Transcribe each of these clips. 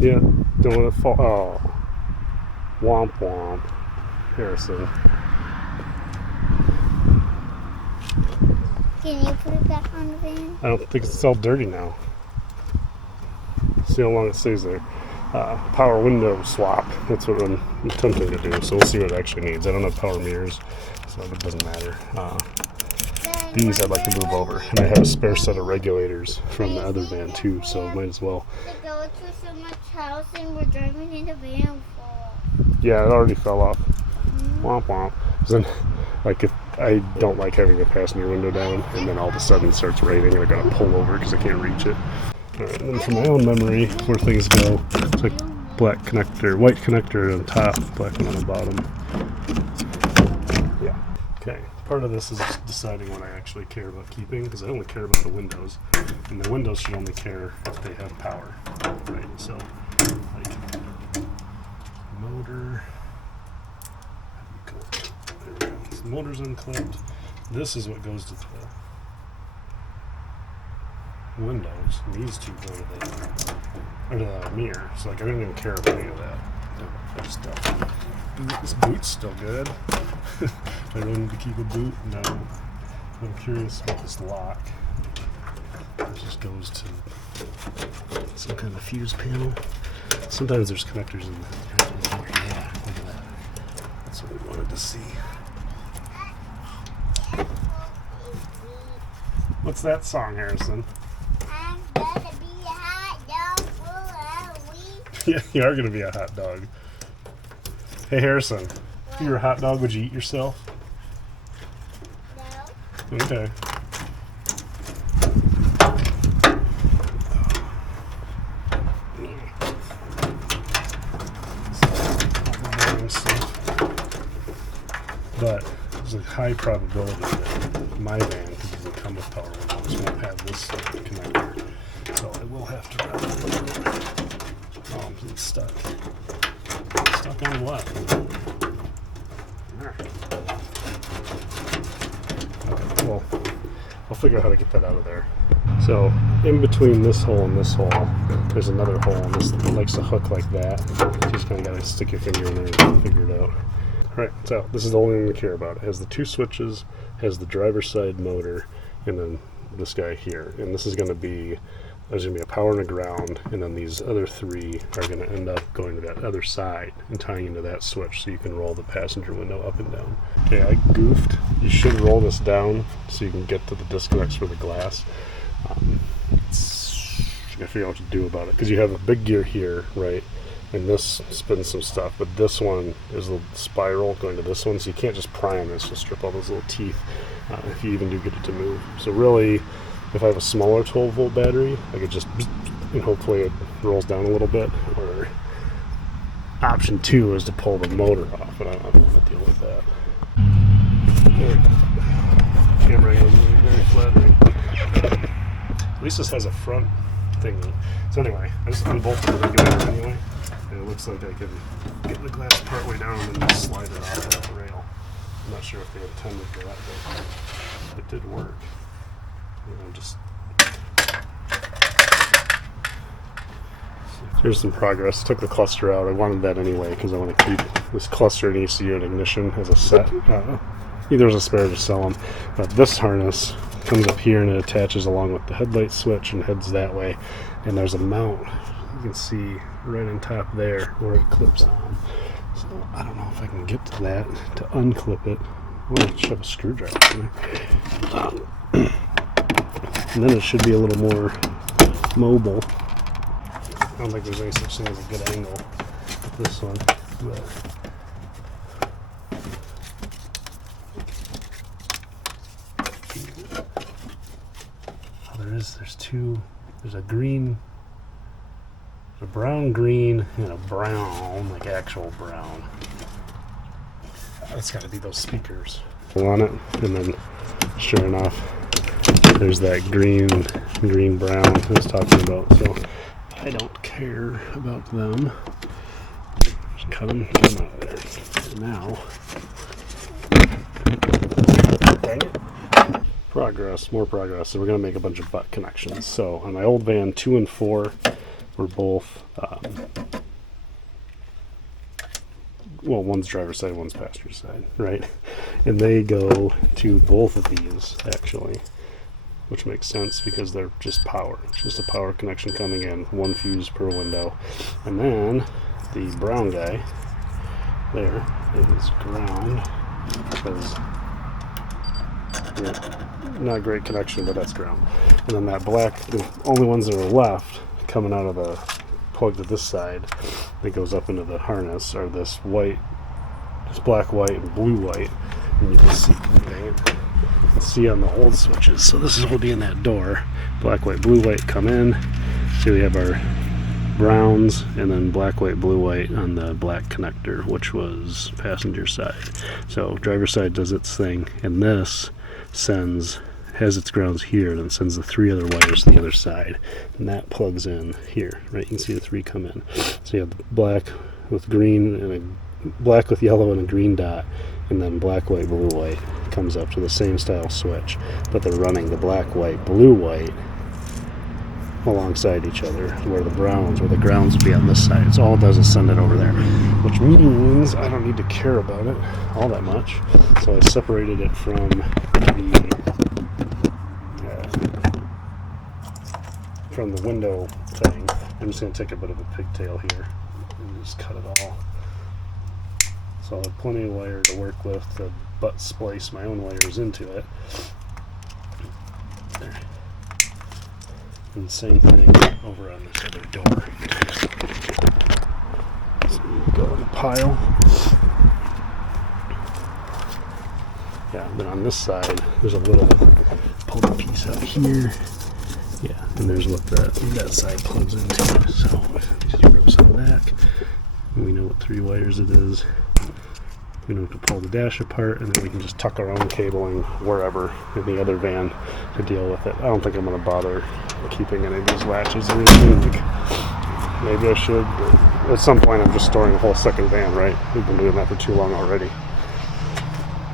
Yeah, don't want to fall. Oh, womp womp. Harrison. Can you put it back on the van? I don't think it's all dirty now. See how long it stays there. Power window swap. That's what I'm attempting to do. So we'll see what it actually needs. I don't have power mirrors, so it doesn't matter. These I'd like to move over. And I have a spare set of regulators from the other van too, so might as well. To go to someone's house and we're driving in the van fall. Yeah, it already fell off. Womp womp. Then, like, if I don't like having the passenger window down, and then all of a sudden it starts raining, and I gotta pull over because I can't reach it. Alright, and then from my own memory, where things go, it's like black connector, white connector on top, black one on the bottom. Yeah. Okay. Part of this is deciding what I actually care about keeping, because I only care about the windows, and the windows should only care if they have power, right? So, like, motor. There we go. So the motor's unclipped. This is what goes to the windows. And these two go to the mirror. So like I don't even care about any of that. I just this boot's still good. I really need to keep a boot. No. I'm curious about this lock. It just goes to some kind of fuse panel. Sometimes there's connectors in there. Yeah, look at that. That's what we wanted to see. What's that song, Harrison? I'm gonna be a hot dog for a week. Yeah, you are going to be a hot dog. Hey, Harrison, if you were a hot dog, would you eat yourself? No. Okay. But there's a high probability that my van, because it doesn't come with power windows, won't have this connector. So I will have to run it. Oh, I'm stuck. Stuck on what? Alright. Okay, well, I'll figure out how to get that out of there. So, in between this hole and this hole, there's another hole, and this likes to hook like that. You just kind of got to stick your finger in there and figure it out. Alright, so this is the only thing we care about. It has the two switches, has the driver's side motor, and then this guy here. And this is going to be, there's going to be a power and a ground, and then these other three are going to end up going to that other side and tying into that switch so you can roll the passenger window up and down. Okay, I goofed. You should roll this down so you can get to the disconnects for the glass. I gotta figure out what to do about it, because you have a big gear here, right? And this spins some stuff, but this one is a spiral going to this one, so you can't just pry on this and strip all those little teeth if you even do get it to move. So really, if I have a smaller 12-volt battery, I could just, and hopefully it rolls down a little bit. Or option 2 is to pull the motor off, but I don't want to deal with that. There we go. Camera angle is very flattering. At least this has a front thingy. So anyway, I just unbolted the regulator anyway. And it looks like I can get the glass part way down and then just slide it off that rail. I'm not sure if they intended for that, but it did work. Here's some progress. Took the cluster out. I wanted that anyway because I want to keep this cluster and ECU and ignition as a set. Either as a spare to sell them. But this harness comes up here and it attaches along with the headlight switch and heads that way. And there's a mount you can see right on top there where it clips on. So I don't know if I can get to that to unclip it. Well, I should have a screwdriver in there. And then it should be a little more mobile. I don't think there's any such thing as a good angle with this one. But there's two. There's a green, a brown, green, and a brown, like actual brown. That's got to be those speakers. On it, and then sure enough, there's that green, brown I was talking about. So I don't care about them. Just cut them out of there. Now, dang it. Progress, more progress. So we're going to make a bunch of butt connections. So on my old van 2 and 4, were both, well, one's driver's side, one's passenger side, right? And they go to both of these, actually, which makes sense because they're just power. It's just a power connection coming in, one fuse per window. And then the brown guy there is ground, because not a great connection, but that's ground. And then that black, the only ones that are left coming out of the plug to this side that goes up into the harness are this white, this black, white, and blue white. And you can see, see on the old switches. So this is what will be in that door. Black, white, blue, white come in. So we have our browns, and then black, white, blue, white on the black connector, which was passenger side. So driver side does its thing, and this has its grounds here, and then sends the 3 other wires to the other side, and that plugs in here, right? You can see the 3 come in. So you have black with green, and a black with yellow and a green dot, and then black, white, blue, white comes up to the same style switch, but they're running the black, white, blue, white alongside each other, where the grounds would be on this side. So all it does is send it over there, which means I don't need to care about it all that much. So I separated it from the window thing. I'm just going to take a bit of a pigtail here and just cut it all. So I'll have plenty of wire to work with to butt splice my own wires into it. There. And same thing over on this other door. So you go in a pile. Yeah, then on this side, there's a little pulley piece out here. Yeah, and there's what that side plugs into. So just rip some back. And we know what 3 wires it is. We don't have to pull the dash apart, and then we can just tuck our own cabling wherever in the other van to deal with it. I don't think I'm going to bother keeping any of these latches or anything. Maybe I should, but at some point I'm just storing a whole second van, right? We've been doing that for too long already.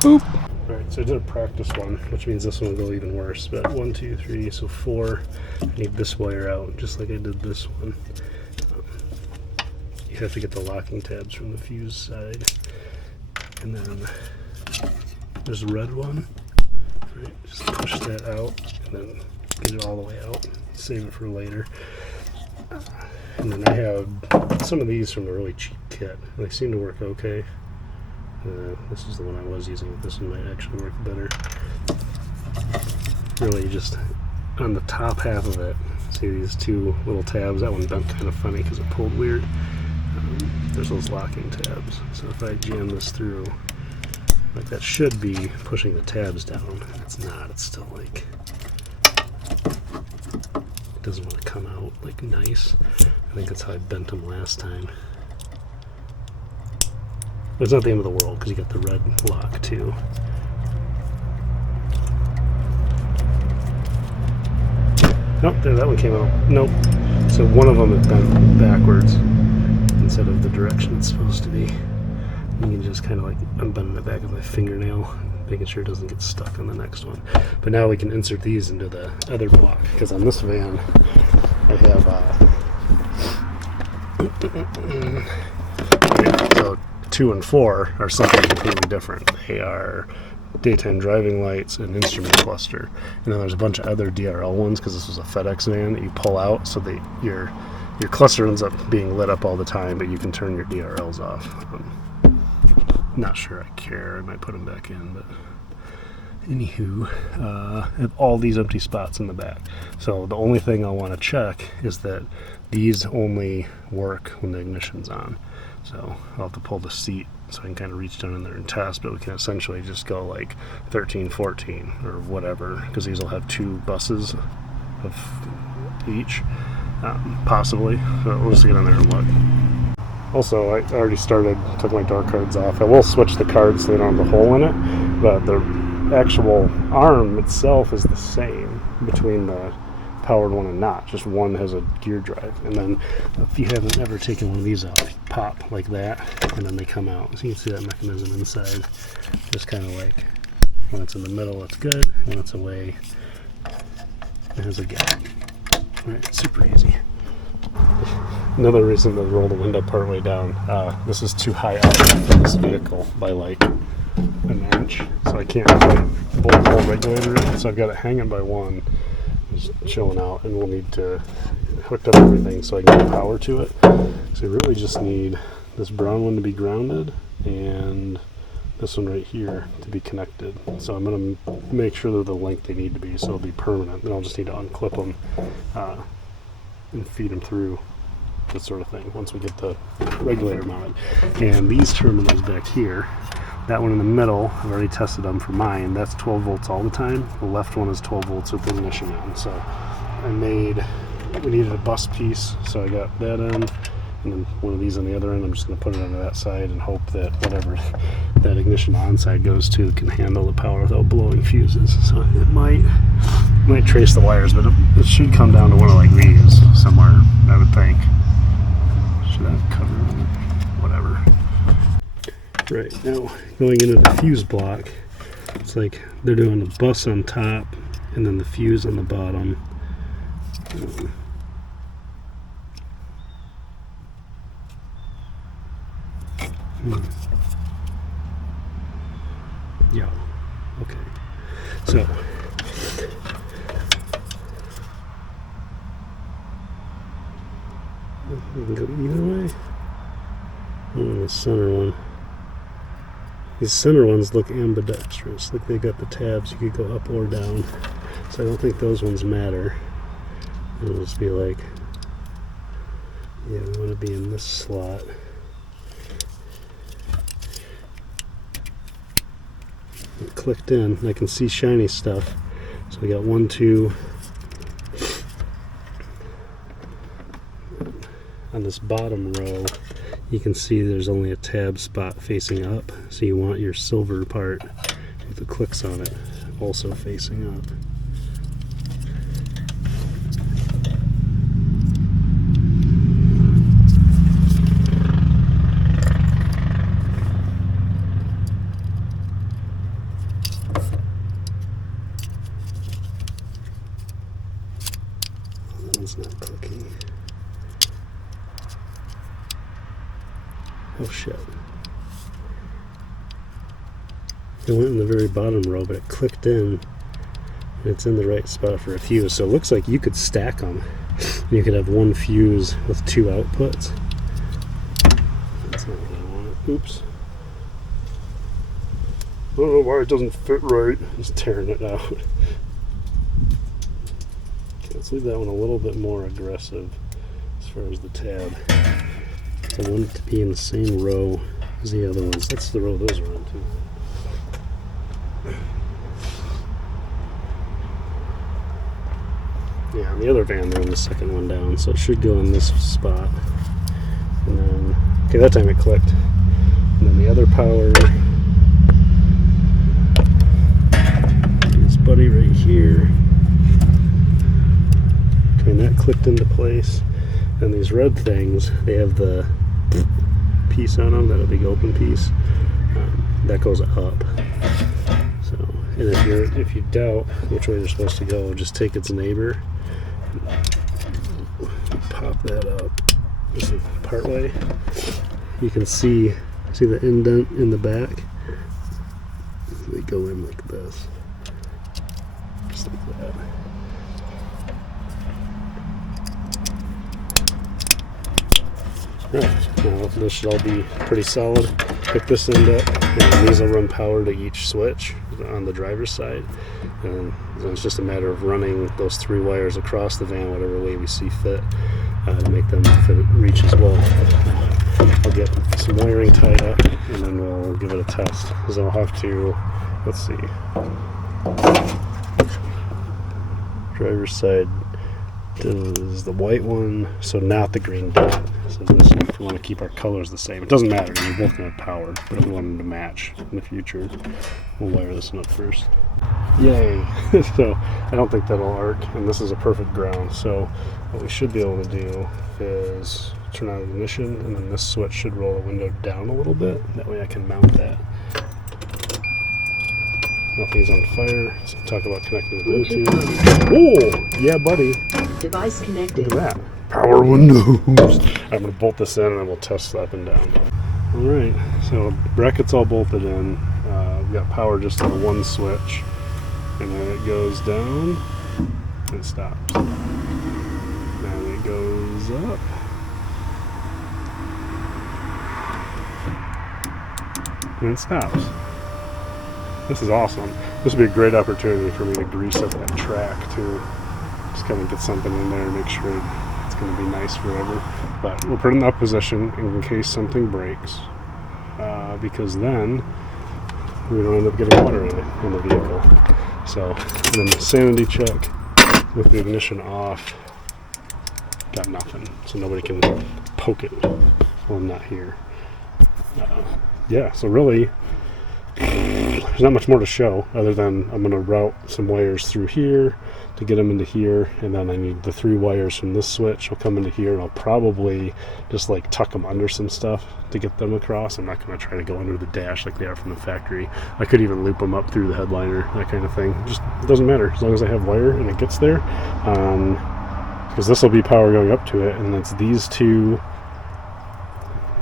Boop! Alright, so I did a practice one, which means this one will go even worse. But 1, 2, 3, so 4. I need this wire out, just like I did this one. You have to get the locking tabs from the fuse side. And then there's a red one, right? Just push that out and then get it all the way out. Save it for later. And then I have some of these from the really cheap kit. They seem to work okay. This is the one I was using. This one might actually work better. Really just on the top half of it, see these 2 little tabs? That one bent kind of funny because it pulled weird. There's those locking tabs. So if I jam this through, like that should be pushing the tabs down. It's not. It's still like, it doesn't want to come out like nice. I think that's how I bent them last time. But it's not the end of the world because you got the red lock too. Nope, there, that one came out. Nope. So one of them is bent backwards instead of the direction it's supposed to be. You can just kind of like, I'm bending the back of my fingernail, making sure it doesn't get stuck on the next one. But now we can insert these into the other block, because on this van I have so 2 and 4 are something completely different. They are daytime driving lights and instrument cluster, and then there's a bunch of other DRL ones because this was a FedEx van that you pull out, so that your cluster ends up being lit up all the time, but you can turn your DRLs off. Not sure I care. I might put them back in, but anywho, have all these empty spots in the back. So the only thing I'll want to check is that these only work when the ignition's on. So I'll have to pull the seat so I can kind of reach down in there and test, but we can essentially just go like 13, 14 or whatever, because these will have 2 buses of each. Possibly. But we'll just get on there and look. Also, I already took my door cards off. I will switch the cards so they don't have the hole in it, but the actual arm itself is the same between the powered one and not. Just one has a gear drive. And then if you haven't ever taken one of these out, you pop like that, and then they come out. So you can see that mechanism inside. Just kind of like when it's in the middle, it's good. When it's away, it has a gap. Right, super easy. Another reason to roll the window partway down. This is too high up for this vehicle by like an inch, so I can't quite bolt the whole regulator in. So I've got it hanging by one, just chilling out, and we'll need to hook up everything so I can get power to it. So we really just need this brown one to be grounded and this one right here to be connected. So I'm going to make sure they're the length they need to be, so it'll be permanent. Then I'll just need to unclip them and feed them through, this sort of thing, once we get the regulator mounted. And these terminals back here, that one in the middle, I've already tested them for mine. That's 12 volts all the time. The left one is 12 volts with the ignition on. So we needed a bus piece, so I got that in. And then one of these on the other end. I'm just going to put it onto that side and hope that whatever that ignition on side goes to can handle the power without blowing fuses. So it might trace the wires, but it should come down to one of like these somewhere, I would think. Should have cover on it, whatever. Right, now going into the fuse block, it's like they're doing the bus on top and then the fuse on the bottom. Yeah, okay. So we can go either way. The center one. These center ones look ambidextrous, like they got the tabs, you could go up or down. So I don't think those ones matter. It'll just be like, yeah, we want to be in this slot. It clicked in, I can see shiny stuff. So we got 1, 2. On this bottom row, you can see there's only a tab spot facing up. So you want your silver part with the clicks on it also facing up. It's not clicking. Oh shit. It went in the very bottom row, but it clicked in. And it's in the right spot for a fuse. So it looks like you could stack them. You could have one fuse with 2 outputs. That's not what I want. Oops. I don't know why it doesn't fit right. Just tearing it out. Let's leave that one a little bit more aggressive as far as the tab. I want it to be in the same row as the other ones. That's the row those are in too. Yeah, on the other van they're in the second one down, so it should go in this spot. And then, okay, that time it clicked. And then the other power, this buddy right here. And that clicked into place. And these red things, they have the piece on them, that big open piece, that goes up. So, and if you doubt which way you're supposed to go, just take its neighbor, pop that up just part way. You can see the indent in the back. They go in like this, just like that. Right, now this should all be pretty solid. Pick this end up, and these will run power to each switch on the driver's side. And it's just a matter of running those 3 wires across the van, whatever way we see fit, to make them reach as well. I'll get some wiring tied up, and then we'll give it a test. Because I'll have to, let's see, driver's side is the white one, so not the green dot. So this, if we want to keep our colors the same, it doesn't matter, we're both going to have power, but if we want them to match in the future, we'll wire this one up first. Yay! So I don't think that'll arc, and this is a perfect ground. So what we should be able to do is turn on ignition, and then this switch should roll the window down a little bit. That way I can mount that. Nothing's on fire, so talk about connecting the Bluetooth. Oh, yeah, buddy. Device connected. Look at that. Power windows. I'm going to bolt this in and then we'll test up and down. Alright, so bracket's all bolted in. We've got power just on one switch. And then it goes down and stops. And it goes up. And it stops. This is awesome. This would be a great opportunity for me to grease up that track too. Just kind of get something in there and make sure it's going to be nice forever. But we'll put it in that position in case something breaks. Because then we don't end up getting water in the vehicle. So, and then the sanity check with the ignition off, got nothing. So nobody can poke it while I'm not here. Yeah, so really, there's not much more to show other than I'm going to route some wires through here to get them into here, and then I need the 3 wires from this switch will come into here, and I'll probably just like tuck them under some stuff to get them across. I'm not going to try to go under the dash like they are from the factory. I could even loop them up through the headliner, that kind of thing. Just, it doesn't matter as long as I have wire and it gets there, because this will be power going up to it, and it's these two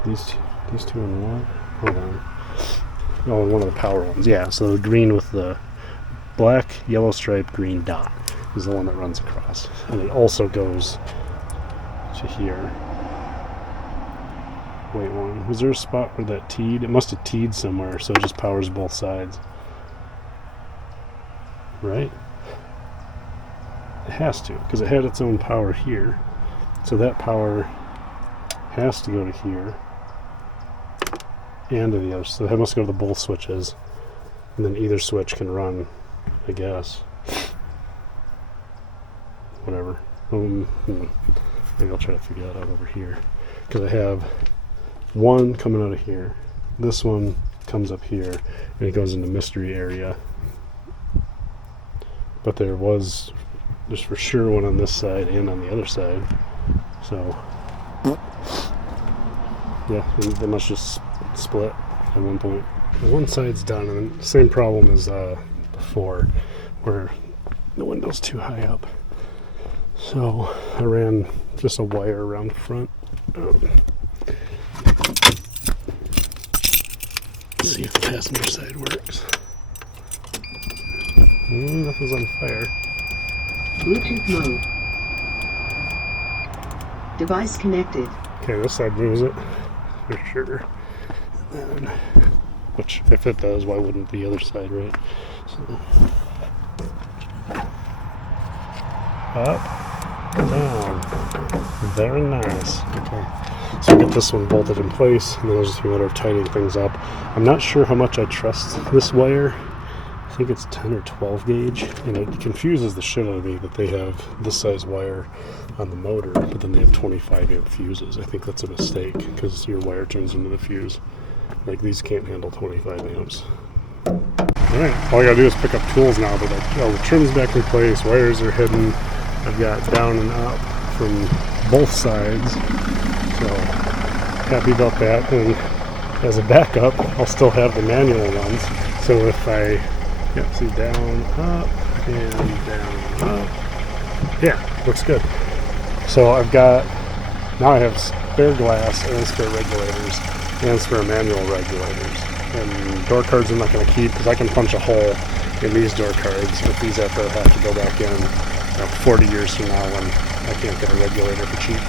and what? Hold on. Oh, one of the power ones. Yeah, so the green with the black, yellow stripe, green dot is the one that runs across. And it also goes to here. Wait, was there a spot where that teed? It must have teed somewhere, so it just powers both sides. Right? It has to, because it had its own power here. So that power has to go to here. And to the other, so it must go to the both switches, and then either switch can run, I guess. Whatever. Maybe I'll try to figure that out over here, because I have one coming out of here. This one comes up here, and it goes into mystery area. But there was just for sure one on this side and on the other side. So yeah, they must just split at one point. One side's done, and the same problem as before, where the window's too high up. So I ran just a wire around the front. Let's see if the passenger side works. Nothing's on fire. Bluetooth mode. Device connected. Okay, this side moves it for sure. And then, which, if it does, why wouldn't the other side, right? So, up, down. Very nice. Okay, so get this one bolted in place, and then it'll just be a matter of tightening things up. I'm not sure how much I trust this wire. I think it's 10 or 12 gauge, and it confuses the shit out of me that they have this size wire on the motor, but then they have 25 amp fuses. I think that's a mistake, because your wire turns into the fuse. Like, these can't handle 25 amps. Alright, all I gotta do is pick up tools now, but the trim's back in place, wires are hidden. I've got down and up from both sides, so happy about that. And as a backup, I'll still have the manual ones, so if I see down, up, and down, up. Yeah, looks good. So now I have spare glass and spare regulators and spare manual regulators. And door cards I'm not going to keep, because I can punch a hole in these door cards if these ever have to go back in 40 years from now when I can't get a regulator for cheap.